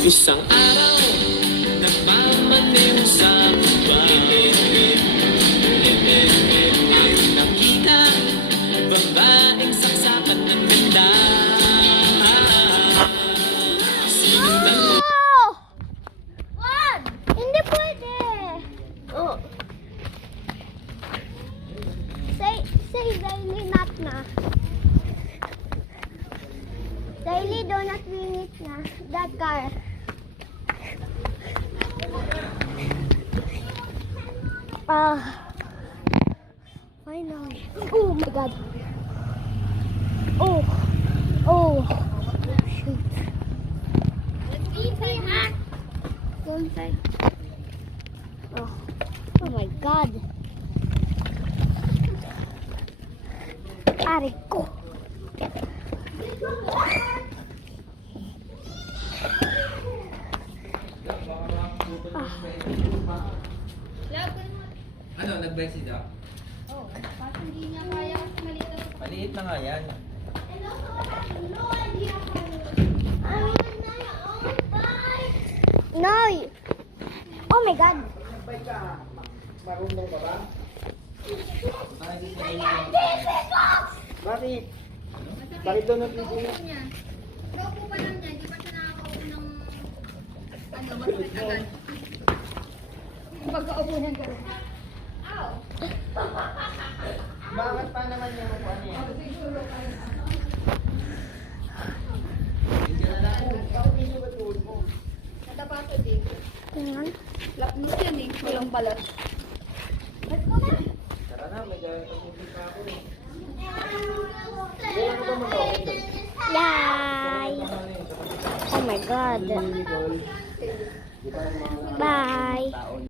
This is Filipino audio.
Isang araw, nagmamaniw sa buwan. May nakita, babaeng saksakan ng ganda. Sinundan mo. Wag! Hindi pwede. Oh. Say daily not na. Daily do not win it na. That car. Finally. Oh my god. Oh. Shoot. Let's go inside, ha? Go inside. Oh my god. Aray ko. Ano, nag-breastfeed daw? Oh, bakit hindi niya kaya malito? Maliit na nga yan. Noy! Oh my god! Marunong ka ba? Bakit? Bakit doon ang video niya? Kaupo pa lang niya, di pa siya nakakaupo ng masakit agad. Pagkaupo niya gano'n. Ow! Bakit pa naman yung ano yan? Hindi na lang. Bakit hindi ba tuhod mo? Natapaso din. Tingnan. Lapnos yan eh, walang balat. Let's go na! Tara na, may gaya pag-ibig pa ako eh. Kailan mo ba mag-awin doon? Yay! Oh my god. Nicole. Bye!